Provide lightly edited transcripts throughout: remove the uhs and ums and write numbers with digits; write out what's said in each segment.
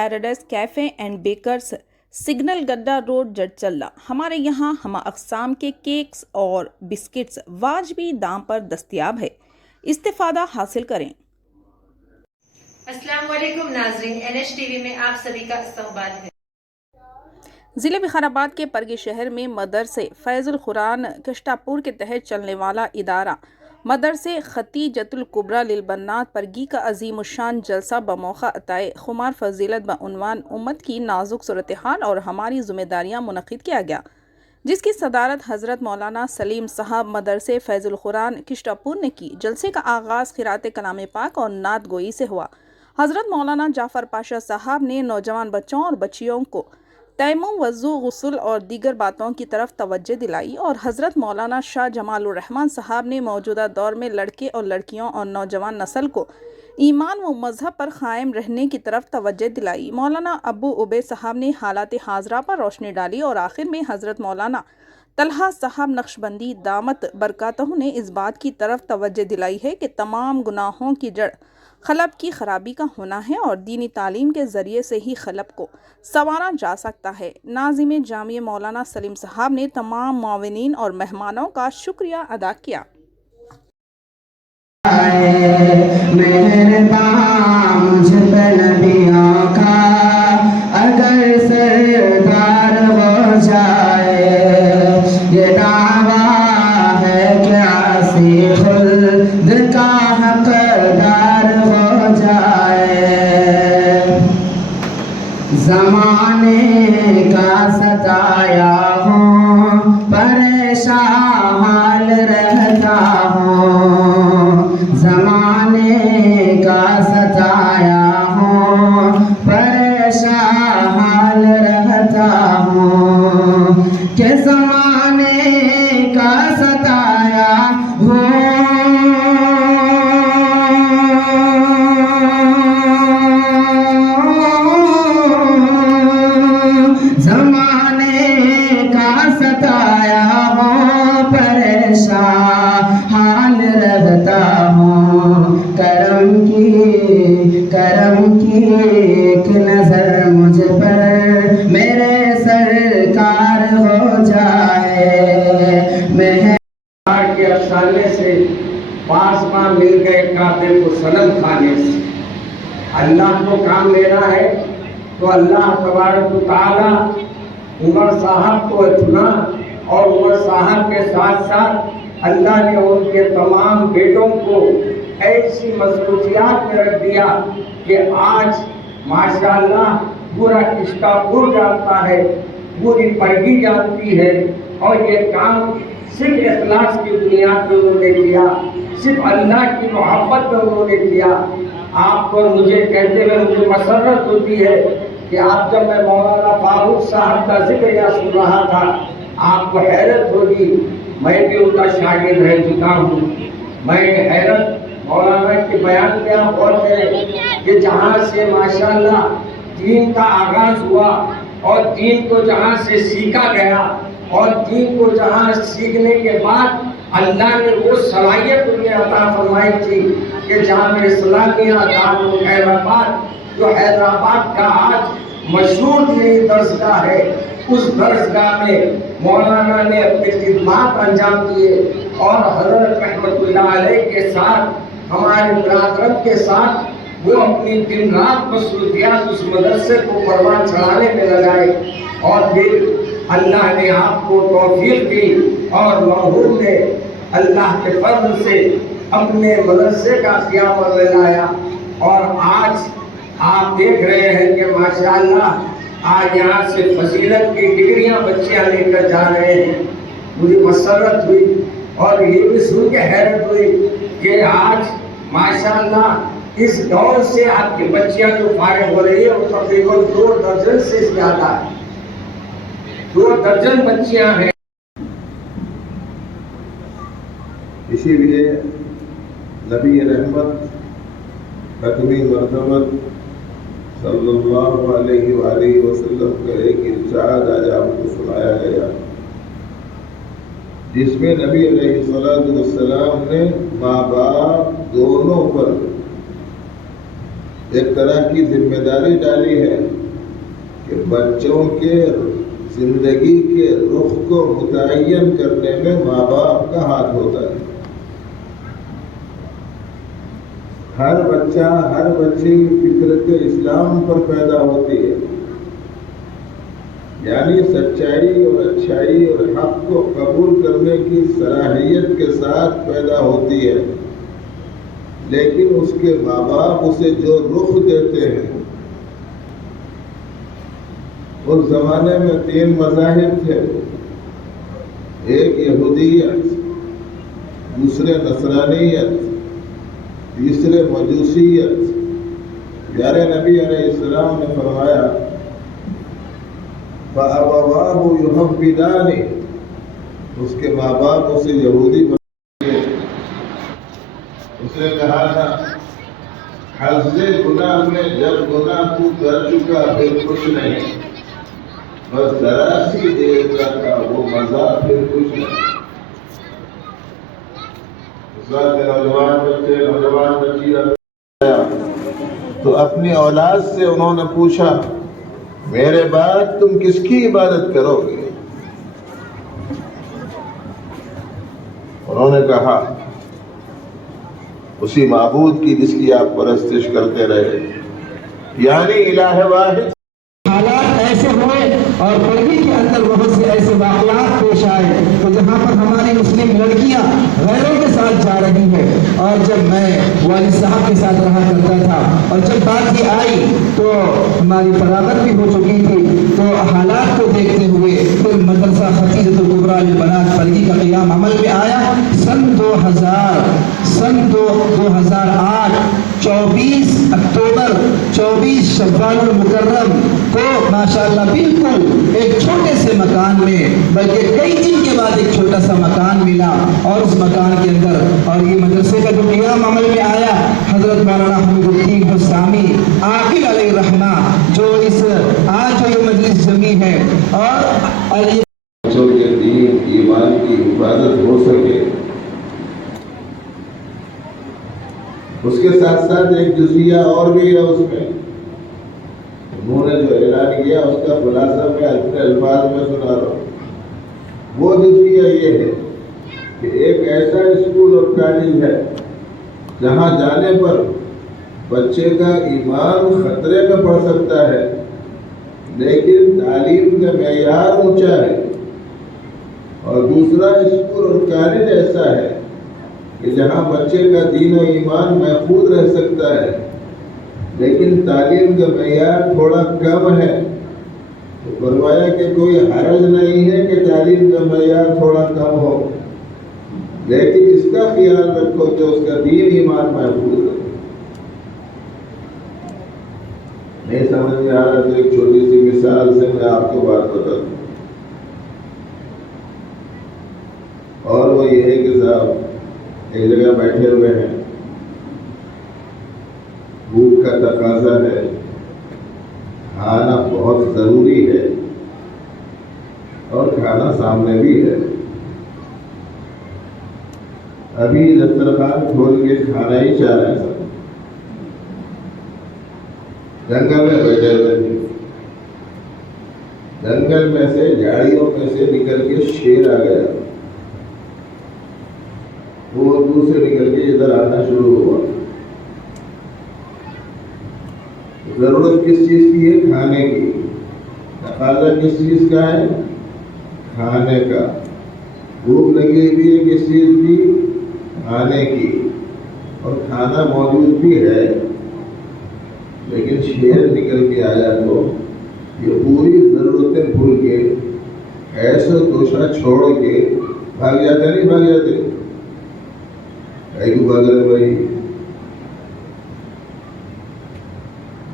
Paradise cafe and bakers, signal Gaddha road, Jadcherla. ہمارے یہاں ہمہ اقسام کے کیکس اور بسکٹس واجبی دام پر دستیاب ہے، استفادہ حاصل کریں۔ السلام علیکم ناظرین، NH ٹی وی میں آپ سبھی کا استقبال ہے۔ ضلع وقارآباد کے پرگی شہر میں مدرسے فیض القرآن کشتاپور کے تحت چلنے والا ادارہ مدرسے ختیجۃ الکبریٰ للبنات پرگی کا عظیم الشان جلسہ بموقع عطائے خمار فضیلت بعنوان امت کی نازک صورتحال اور ہماری ذمہ داریاں منعقد کیا گیا، جس کی صدارت حضرت مولانا سلیم صاحب مدرسے فیض القرآن کشتاپور نے کی۔ جلسے کا آغاز قرأت کلام پاک اور نعت گوئی سے ہوا۔ حضرت مولانا جعفر پاشا صاحب نے نوجوان بچوں اور بچیوں کو تیمم، وضو، غسل اور دیگر باتوں کی طرف توجہ دلائی، اور حضرت مولانا شاہ جمال الرحمن صاحب نے موجودہ دور میں لڑکے اور لڑکیوں اور نوجوان نسل کو ایمان و مذہب پر قائم رہنے کی طرف توجہ دلائی۔ مولانا ابو عبید صاحب نے حالات حاضرہ پر روشنی ڈالی، اور آخر میں حضرت مولانا طلحہ صاحب نقشبندی دامت برکاتہ نے اس بات کی طرف توجہ دلائی ہے کہ تمام گناہوں کی جڑ قلب کی خرابی کا ہونا ہے، اور دینی تعلیم کے ذریعے سے ہی قلب کو سنوارا جا سکتا ہے۔ ناظم جامعہ مولانا سلیم صاحب نے تمام معاونین اور مہمانوں کا شکریہ ادا کیا۔ مہربان مجھ پہ نبیوں کا اگر سردار ہو جائے، یہ دعویٰ ہے کہ عاصی خلد کا حقدار ہو جائے۔ زمانے کا ستایا ہوں، پریشان حال رہتا ہوں، زمانے کا ستایا ہوں، پریشان حال رہتا ہوں، کہ زمانے کا ستایا ہوں، زمانے کا ستایا ہوں، پریشان حال رہتا ہوں، کرم کی ایک نظر مجھ پر میرے سرکار ہو جائے۔ کے افسانے سے پاسباں مل گئے کعبے کو صنم کھانے سے۔ اللہ کو کام لینا ہے تو اللہ تبارک و تعالیٰ عمر صاحب کو چنا، اور عمر صاحب کے ساتھ ساتھ اللہ نے ان کے تمام بیٹوں کو ایسی مصروفیات میں رکھ دیا کہ آج ماشاءاللہ پورا کشتاپور جانتا ہے، پوری پرگی جانتی ہے، اور یہ کام صرف اخلاص کی بنیاد پہ انہوں نے کیا، صرف اللہ کی محبت میں انہوں نے کیا۔ آپ کو مجھے کہتے ہوئے مجھے مسرت ہوتی ہے کہ آپ جب میں مولانا فاروق صاحب کا ذکر یہاں سن رہا تھا، آپ کو حیرت ہوگی، میں بھی ان کا شاگرد رہ چکا ہوں، میں حیرت مولانا کے بیان میں آپ غور کریں کہ جہاں سے ماشاءاللہ دین کا آغاز ہوا، اور دین کو جہاں سے سیکھا گیا، اور دین کو جہاں سیکھنے کے بعد اللہ نے وہ صلاحیت انہیں عطا فرمائی تھی کہ جامعہ اسلامیہ دارالخیرآباد جو حیدرآباد کا آج مشہور دینی درسگاہ ہے، اس درسگاہ میں مولانا نے اپنی خدمات انجام دیے، اور حضرت رحمت اللہ علیہ کے ساتھ، ہمارے برادرت کے ساتھ وہ اپنی دن رات مصروفیات اس مدرسے کو پروان چڑھانے میں لگائے، اور پھر اللہ نے آپ کو توفیق دی، اور مرحوم نے اللہ کے فضل سے اپنے مدرسے کا قیام میں لایا، اور آج آپ دیکھ رہے ہیں کہ ماشاءاللہ آج یہاں سے فضیلت کی ڈگریاں بچیاں لے کر جا رہے ہیں۔ مجھے مسرت ہوئی، اور یہ بھی سن کے حیرت ہوئی کہ آج ماشاءاللہ اس دور سے آپ کی بچیاں جو فارغ ہو رہی ہے وہ تقریباً 2 درجن سے زیادہ ہے، 2 درجن بچیاں ہیں۔ اسی لیے نبی رحمت حتمی مرتبت صلی اللہ علیہ وآلہ وسلم کا ایک ارشاد آج آپ کو سنایا گیا، جس میں نبی علیہ السلام نے ماں باپ دونوں پر ایک طرح کی ذمہ داری ڈالی ہے کہ بچوں کے زندگی کے رخ کو متعین کرنے میں ماں باپ کا ہاتھ ہوتا ہے. ہر بچہ ہر بچی فطرت اسلام پر پیدا ہوتی ہے، یعنی سچائی اور اچھائی اور حق کو قبول کرنے کی صلاحیت کے ساتھ پیدا ہوتی ہے. لیکن اس کے ماں باپ اسے جو رخ دیتے ہیں، اس زمانے میں 3 مذاہب تھے. ایک یہودیت، دوسرے نصرانیت، تیسرے مجوسیت. پیارے نبی علیہ السلام نے فرمایا فَأَبَوَاهُ يُحَوِّدَانِهِ، اس کے ماں باپ اسے یہودی بنا دیے. اس نے کہا تھا حظ گناہ میں جب گناہ تو کر چکا پھر کچھ نہیں، بس ذرا سی دیر کا تھا وہ مزہ، پھر کچھ نہیں. اس وقت نوجوان بچی تو اپنی اولاد سے انہوں نے پوچھا میرے بعد تم کس کی عبادت کرو گے؟ انہوں نے کہا اسی معبود کی جس کی آپ پرستش کرتے رہے، یعنی الہ واحد. حالات ایسے ہوئے اور پرگی کے اندر بہت سے ایسے واقعات پیش آئے کہ جہاں پر ہماری مسلم لڑکیاں غیروں کے ساتھ جا رہی ہیں. اور جب میں والد صاحب کے ساتھ رہا کرتا تھا اور جب بات یہ آئی تو ہماری فراغت بھی ہو چکی تھی، تو حالات کو دیکھتے ہوئے پھر مدرسہ ختیجۃ الکبریٰ للبنات پرگی کا قیام عمل میں آیا. سن 2008 24 اکتوبر 24 شوال المکرم کو ماشاءاللہ بالکل ایک چھوٹے سے مکان میں، بلکہ کئی دن کے بعد ایک چھوٹا سا مکان ملا، اور اس مکان کے اندر اور یہ مدرسے کا جو قیام عمل میں آیا، حضرت مولانا حمید الدین حسامی عاقل علیہ الرحمہ جو اس آج جو یہ مجلس جمی ہے اور بچوں کے دین ایمان کی حفاظت ہو سکے، اس کے ساتھ ساتھ ایک جزیہ اور بھی ہے. اس میں انہوں نے جو اعلان کیا اس کا خلاصہ میں اپنے الفاظ میں سنا رہا ہوں. وہ جزیہ یہ ہے کہ ایک ایسا اسکول اور کالج ہے جہاں جانے پر بچے کا ایمان خطرے میں پڑ سکتا ہے، لیکن تعلیم کا معیار اونچا ہے. اور دوسرا اسکول اور کالج ایسا ہے کہ جہاں بچے کا دین و ایمان محفوظ رہ سکتا ہے، لیکن تعلیم کا معیار تھوڑا کم ہے. تو فرمایا کہ کوئی حرج نہیں ہے کہ تعلیم کا معیار تھوڑا کم ہو، لیکن اس کا خیال رکھو کہ اس کا دین ایمان محفوظ رہے. نہیں سمجھ میں آ رہا تو ایک چھوٹی سی مثال سے میں آپ کو بات بتا دوں. اور وہ یہ ہے کہ صاحب ایک جگہ بیٹھے ہوئے ہیں، بھوک کا تقاضا ہے، کھانا بہت ضروری ہے اور کھانا سامنے بھی ہے. ابھی دسترخوان کھول کے کھانا ہی چاہ رہے ہیں. سب جنگل میں بیٹھے ہوئے تھے. جنگل میں سے جھاڑیوں میں سے نکل کے شیر آ گیا. وہ دور سے نکل کے ادھر آنا شروع ہوا. ضرورت کس چیز کی ہے؟ کھانے کی. تقاضا کس چیز کا ہے؟ کھانے کا. بھوک لگی ہوئی ہے کس چیز کی؟ کھانے کی. اور کھانا موجود بھی ہے، لیکن شیر نکل کے آیا تو یہ پوری ضرورتیں بھول کے ایسا دوسرا چھوڑ کے بھاگ جاتے. نہیں بھاگ جاتے؟ بھاگ رہے بھائی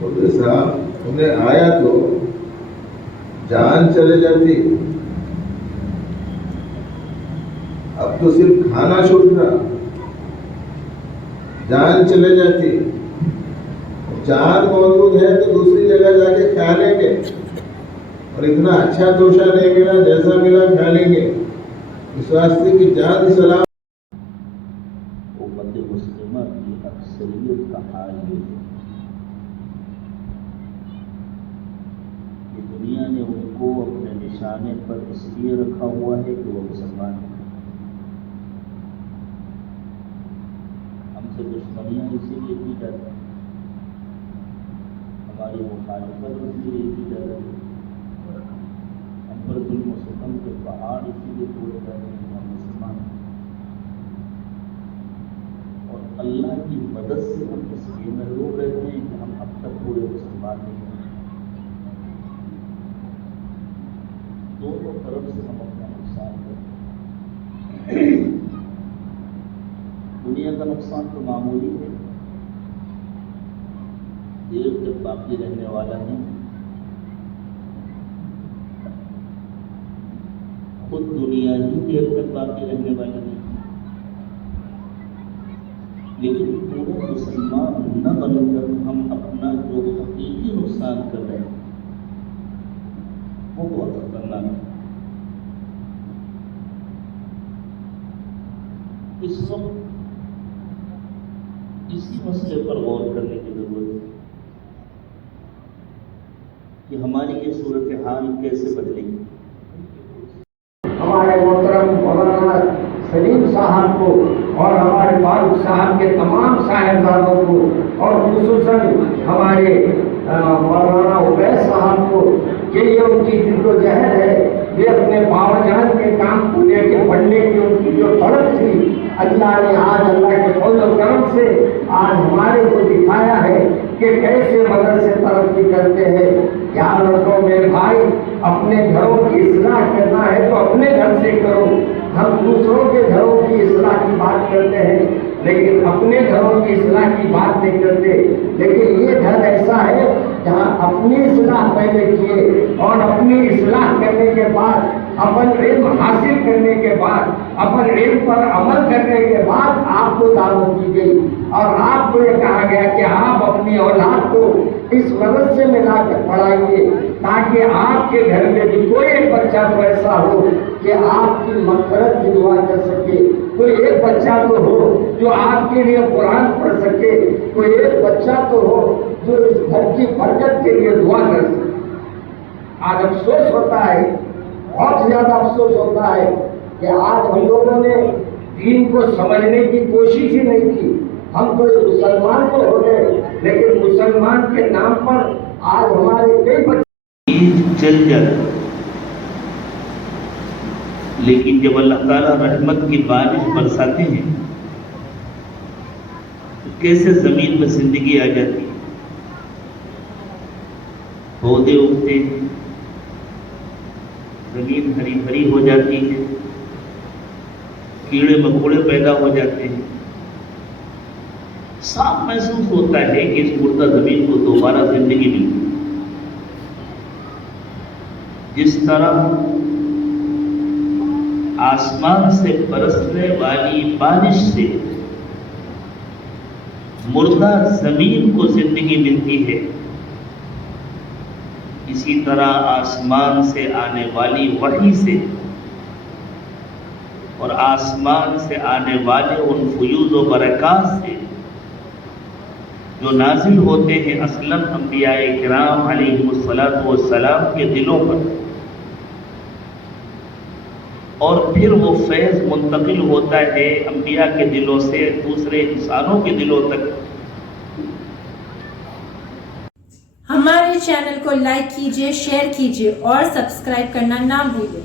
بولتے صاحب انہیں آیا تو جان چلے جاتی. اب تو صرف کھانا چھوٹنا، جان چلے جاتی. جان موجود ہے تو دوسری جگہ جا کے کھا لیں گے، اور اتنا اچھا توشہ نہیں ملا، جیسا ملا کھا لیں گے. اس واسطے کی جان سلام. امت مسلمہ کی اکثریت کا حال یہ ہے کہ نشانے پر اس لیے رکھا ہوا ہے کہ وہ مسلمان ہیں. ہم سے دشمنیاں اسی لیے کی جاتی ہیں, ہماری مخالفت اس لیے کی جاتی ہے, ہم پر ظلم و ستم کے پہاڑ اسی لیے توڑے جاتے ہیں کہ ہم مسلمان ہیں. اور اللہ کی مدد سے ہم اس لیے محروم رہتے ہیں کہ ہم اب تک پورے مسلمان نہیں ہیں. دونوں طرف سے ہم اپنا نقصان کرتے ہیں. دنیا کا نقصان تو معمولی ہے, دیر تک باقی رہنے والا نہیں. خود دنیا ہی دیر تک باقی رہنے والی نہیں. لیکن پورا مسلمان نہ بن کر ہم اپنا جو حقیقی نقصان کر رہے ہیں وہ بہت خطرناک ہے. اس وقت اسی مسئلے پر غور کرنے کی ضرورت ہے کہ ہماری یہ صورتحال کیسے بدلے گی. ہمارے محترم مولانا سلیم صاحب کو اور ہمارے فاروق صاحب کے تمام صاحبزادوں کو اور خصوصاً ہمارے مولانا عبید صاحب کو کہ یہ ان کی جد و جہد ہے. یہ اپنے باوا جان کے کام کو لے کے پڑھنے کی ان کی جو طلب تھی, اللہ نے آج اللہ کے فضل و کرم سے آج ہمارے کو دکھایا ہے کہ کیسے مدرسے ترقی کرتے ہیں. یاد رکھو میرے بھائی, اپنے گھروں کی اصلاح کرنا ہے تو اپنے گھر سے کرو. ہم دوسروں کے گھروں کی اصلاح کی بات کرتے ہیں لیکن اپنے گھروں کی اصلاح کی بات نہیں کرتے. لیکن یہ گھر ایسا ہے جہاں اپنی اصلاح پہلے کیے اور اپنی اصلاح کرنے کے بعد, اپن علم حاصل کرنے کے بعد, اپن علم پر عمل کرنے کے بعد آپ کو دعوت دی گئی اور آپ کو یہ کہا گیا کہ آپ اپنی اولاد کو اس مدرسے میں لا کر پڑھائیے تاکہ آپ کے گھر میں بھی کوئی ایک بچہ تو ایسا ہو کہ آپ کی مغفرت کی دعا کر سکے. کوئی ایک بچہ تو ہو جو آپ کے لیے قرآن پڑھ سکے. کوئی ایک بچہ تو ہو جو اس گھر کی برکت کے لیے دعا کر سکے. آج افسوس ہوتا ہے, بہت زیادہ افسوس ہوتا ہے کہ آج ہم لوگوں نے دین کو سمجھنے کی کوشش ہی نہیں کی. ہم تو مسلمان تو ہو گئے لیکن مسلمان کے نام پر آج ہمارے کئی بچے چل جاتا. لیکن جب اللہ تعالیٰ رحمت کی بارش برساتے ہیں تو کیسے زمین میں زندگی آ جاتی ہے, پودے اگتے ہیں, زمین ہری بھری ہو جاتی ہے, کیڑے مکوڑے پیدا ہو جاتے ہیں. صاف محسوس ہوتا ہے کہ اس مردہ زمین کو دوبارہ زندگی ملتی. جس طرح آسمان سے برسنے والی بارش سے مردہ زمین کو زندگی ملتی ہے, اسی طرح آسمان سے آنے والی وحی سے اور آسمان سے آنے والے ان فیوض و برکات سے جو نازل ہوتے ہیں اصلاً انبیاء کرام علیہم الصلاۃ والسلام کے دلوں پر, اور پھر وہ فیض منتقل ہوتا ہے انبیاء کے دلوں سے دوسرے انسانوں کے دلوں تک. ہمارے چینل کو لائک کیجیے, شیئر کیجیے اور سبسکرائب کرنا نہ بھولیں.